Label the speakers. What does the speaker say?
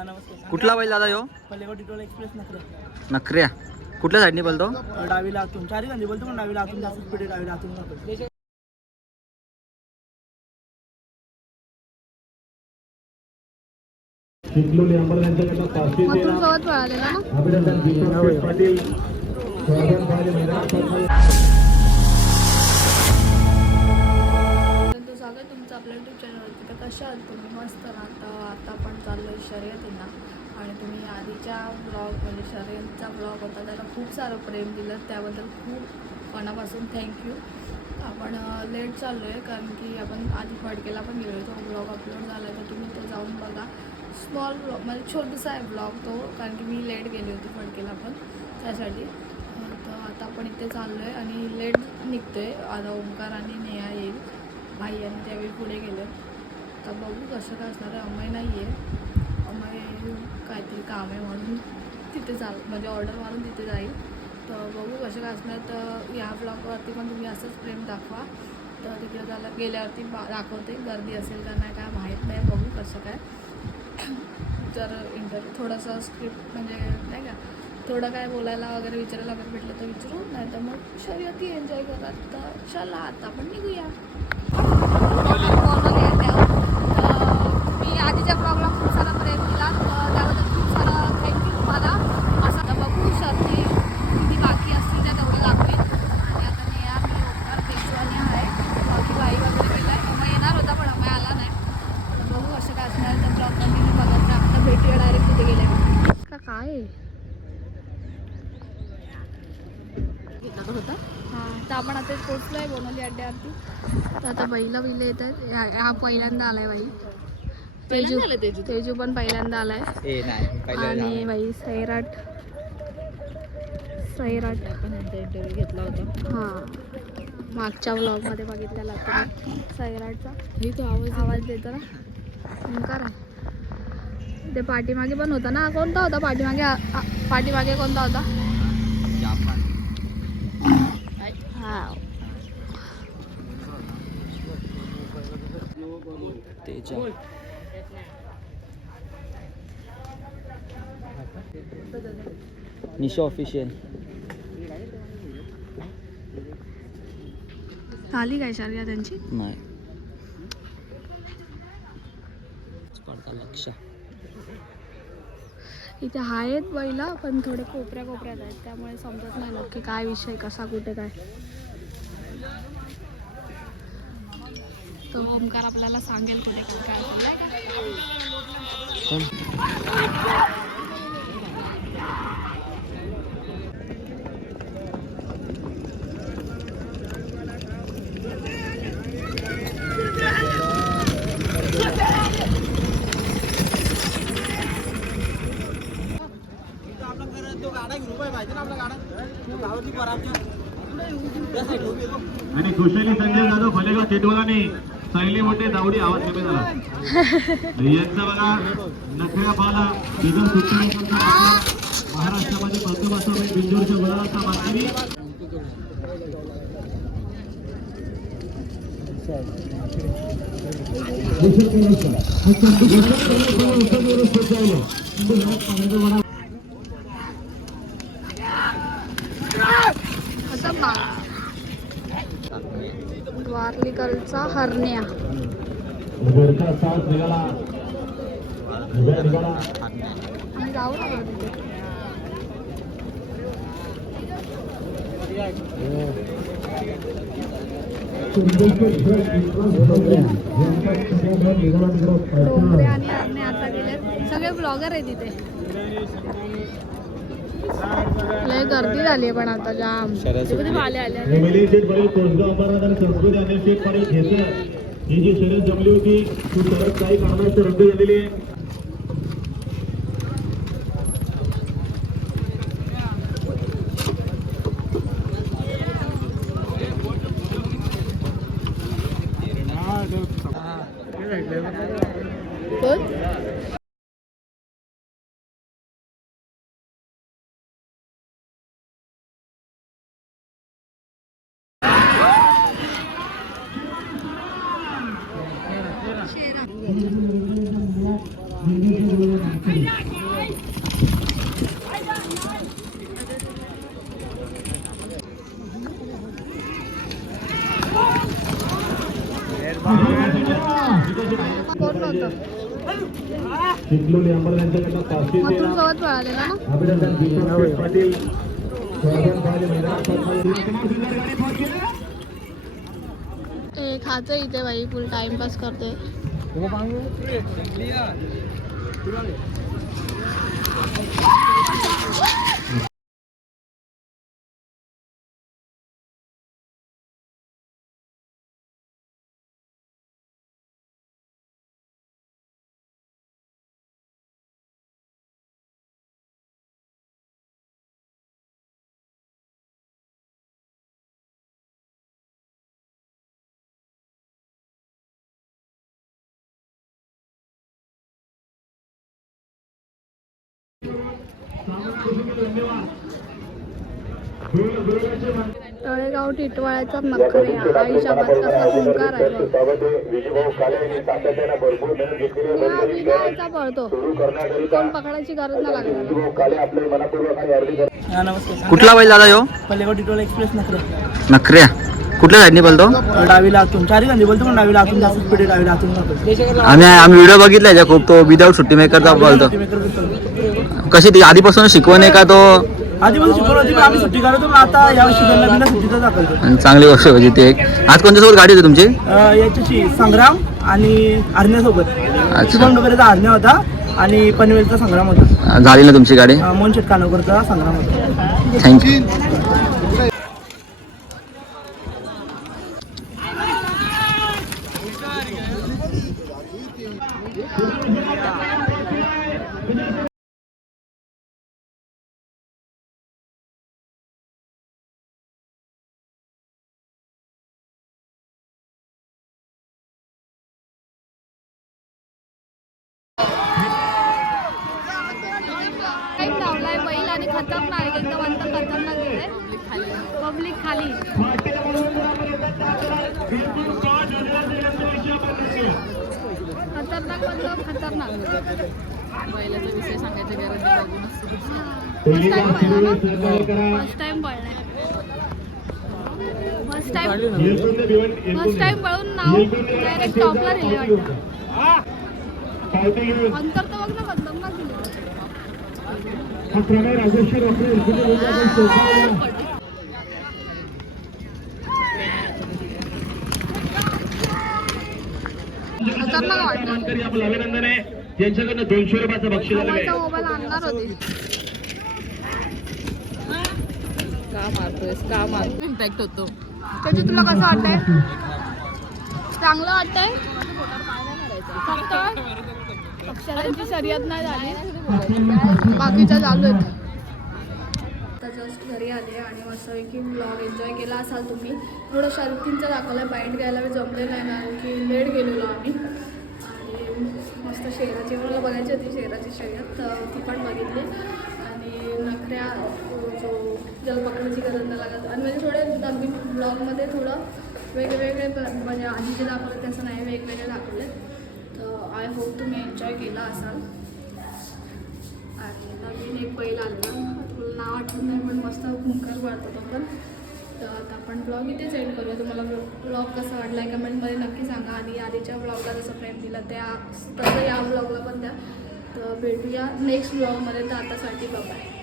Speaker 1: हा नमस्कार.
Speaker 2: कुठला बैल दादा यो?
Speaker 1: पल्लेगाव टिटोला एक्सप्रेस नखरे
Speaker 2: नखऱ्या कुठल्या साईडने बोलतो
Speaker 1: डावीला आतून. चारी गांधी बोलतो पण डावीला आतून जास्त स्पीड डावीला आतून जातो.
Speaker 3: चिखलोली अंबल यांच्याकडनं पाचशे
Speaker 4: मथुर
Speaker 3: तेरा
Speaker 4: सोबत पळालेला ना?
Speaker 3: अभिनंदन दीपक पाटील मैदानात
Speaker 4: स्वागत तुमचं आपल्या यूट्यूब चॅनलवरती तर कशा आहात तुम्ही? मस्त ना? आता आता पण चाललो आहे शर्यतींना आणि तुम्ही आधीच्या ब्लॉग म्हणजे शर्यतचा ब्लॉग होता. त्याला खूप सारं प्रेम दिलं. त्याबद्दल खूप मनापासून थँक्यू आपण लेट चाललो आहे कारण की आपण आधी फडकेला पण गेलो तो ब्लॉग अपलोड झाला आहे तर तुम्ही तो जाऊन बघा. स्मॉल ब्लॉग म्हणजे छोटूसा आहे ब्लॉग तो कारण की मी लेट गेली होती फडकेला पण त्यासाठी. तर आता आपण इथे चाललो आहे आणि लेट निघतो आहे आता ओंकार आणि नेहा येईल. भाई आणि त्यावेळी पुढे गेले. तर बघू कसं काय असणार आहे. अमय नाही आहे. अमय काहीतरी काम आहे म्हणून तिथे चाल म्हणजे ऑर्डर मारून तिथे जाईल. तर बघू कसं काय असणार. तर या ब्लॉगवरती पण तुम्ही असंच प्रेम दाखवा. तर तिकडे जायला गेल्यावरती बा दाखवते गर्दी असेल का नाही काय माहीत नाही. बघू कसं काय. जर इंटरव्ह्यू थोडंसं स्क्रिप्ट म्हणजे नाही का थोडं काय बोलायला वगैरे विचारायला वगैरे भेटलं तर विचारू. नाही तर मग शर्यती एन्जॉय करा. तर चला आता आपण निघूया बोलवली आहे त्या. तर मी आधीच्या ब्लॉगला खूप सारा प्रेम दिला तर त्याबद्दल खूप सारा थँक्यू तुम्हाला असं तर बघू शर्ती किती बाकी असतील त्या तेवढी दाखवेल आणि आता नेहा मी ओंकार पेशू आणि आहे बाकी बाई वगैरे गेला आहे अमय येणार होता पण अमय आला नाही तर बघू असं काय असणार तर ब्लॉग कंटिन्यू बघत राहा आता भेटूया डायरेक्ट तिथे गेले का काय? होता? हां तर आपण आता पोचलो आहे बोनवली अड्ड्यावरती. तर आता बैला बैल येत आहेत. हा पहिल्यांदा आलाय बाई. तेजू तेजू? पण पहिल्यांदा आलाय.
Speaker 2: ए नाही
Speaker 4: आणि बाई सैराट. सैराट.
Speaker 5: आपण यांचा इंटरव्ह्यू घेतला होता.
Speaker 4: हां. मागच्या व्लॉगमध्ये बघितलेला सैराटचा.
Speaker 5: हे तो आवाज
Speaker 4: आवाज देतो ना. ओंकार आहे. ते पाठीमागे पण होता ना. कोणता होता पाठीमागे? पाठीमागे कोणता होता? हा
Speaker 2: निशा ऑफिशियल
Speaker 4: झाली काय शर्या त्यांची?
Speaker 2: नाही.
Speaker 4: इथे आहेत बैला पण थोडे कोपऱ्या कोपऱ्यात आहेत त्यामुळे समजत नाही नक्की काय विषय कसा कुठे काय. तो ओमकार आपल्याला सांगेल कुठे कुठे काय
Speaker 3: आणि कुशली संजय जाधव फलेगाव चेटवलाने सायली मोठे दावडी आवाज कमी झाला. यांचा बघा नखऱ्या पाला इतर सुट्टी महाराष्ट्रामध्ये प्रथम असं बिंदूरच्या गुलाबाचा मानकरी
Speaker 4: असं मा वारलीकरचा हरण्या. जाऊ आणि हरणे आता गेले. सगळे ब्लॉगर आहे तिथे. लय गर्दी झाली पण आता जाम.
Speaker 3: ही जी शर्यत जमली होती ती शर्यत काही कारणास्तव रद्द झालेली आहे. चिखलोली अंबर
Speaker 4: इथे बाई फुल टाइमपास करते. तळेगाव टिटवाळ्याचा आईच्या हुंकार आहे. हा पळतो. कोण पकडायची गरज नाही लागणार.
Speaker 1: हा
Speaker 2: कुठला बैल दादा यो?
Speaker 1: पल्लेगाव टिटोला एक्सप्रेस नखरे
Speaker 2: नखऱ्या कुठल्या साईडनी बोलतो?
Speaker 1: डावीला आतून. चारी गांधी बोलतो पण डावीला आतून जास्त स्पीड डावीला आतून जातो.
Speaker 2: आम्ही आम्ही व्हिडिओ बघितला याच्या खूप तो विदाऊट सुट्टी मेकरचा बोलतो. कशी ती आधीपासून शिकवण आहे का तो?
Speaker 1: आधीपासून शिकवलं होती पण आम्ही सुट्टी पण आता या वर्षी त्यांना बिना सुट्टीचा दाखवतो
Speaker 2: चांगली गोष्ट म्हणजे ती एक. आज कोणत्यासोबत गाडी होती तुमची?
Speaker 1: अं, याच्याशी संग्राम आणि आरण्यासोबत. शुभम डोबरेचा आरण्या होता आणि पनवेलचा संग्राम होता.
Speaker 2: झाली ना तुमची गाडी?
Speaker 1: अं, मोहन शेटकानोकरचा संग्राम होता.
Speaker 2: थँक्यू
Speaker 4: टाईम लावलाय बैल आणि खतरनाक एकदम खतरनाक गेले पब्लिक खाली. खतरनाक मतलब खतरनाक. बैलाचा विषय सांगायचा गरज फर्स्ट टाइम पळलाय फर्स्ट टाइम फर्स्ट टाइम पळून नाव डायरेक्ट टॉपला दिले वाटतं. अंतर तर बघ ना दिले खतरनाक वाटतं.
Speaker 3: मानकरी आपलं अभिनंदन आहे. त्यांच्याकडनं दोनशे रुपयाचं बक्षीस आलेलं आहे.
Speaker 4: मोबाईलचा मोबाईल आणणार होते.
Speaker 5: का मारतोयस? का मारतो इम्पॅक्ट होतो.
Speaker 4: त्याची तुला कसं वाटतंय? चांगलं वाटतंय? फक्त अक्षरांची शर्यत नाही झाली. बाकीच्या चालू आहेत. आता जस्ट घरी आले आणि मस्तपैकी ब्लॉग एन्जॉय केला असाल तुम्ही. थोडं शर्यतींचं दाखवलं पॅन्ट घ्यायला मी जमले नाही कारण की लेट गेलेलो आम्ही. आणि मस्त शेराची मला बघायची होती शेराची शर्यत तर ती पण बघितली. आणि नखऱ्या जो ज्याला पकडायची गरज नाही लागत. आणि म्हणजे थोडे नवीन ब्लॉगमध्ये थोडं वेगवेगळे म्हणजे आधी जे दाखवलं तसं नाही वेगवेगळे दाखवले. तर आय होप तुम्ही एन्जॉय केला असाल. आणि नवीन एक बैल आलेला तुला नाव आठवत नाही पण मस्त हुंकर वाढतो तो पण. तर आता आपण ब्लॉग इथेच एंड करूया. तुम्हाला ब्लॉग कसा वाटला आहे कमेंटमध्ये नक्की सांगा. आणि आधीच्या ब्लॉगला जसं प्रेम दिलं त्या तसं या ब्लॉगला पण द्या. तर भेटूया नेक्स्ट ब्लॉगमध्ये तर आतासाठी बाय